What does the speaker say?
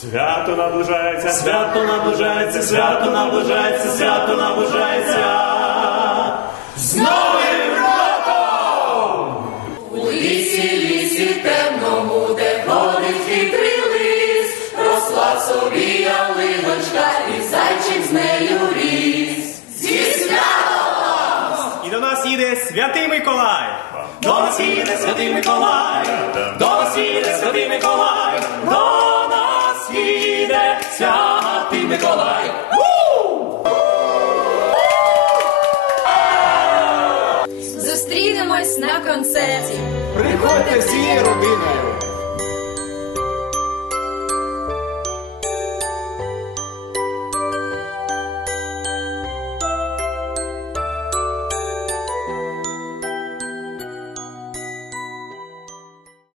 Свято наближається, свято наближається, свято наближається, свято наближається. З Новим роком! У лісі, лісі темному, де ходить хитрий лис, росла собі ялиночка, і зайчик з нею ріс. Зі святом! І до нас їде святий Миколай. До нас їде святий Миколай. Святий Миколай. Зустрінемось на концерті. Приходьте всі родиною.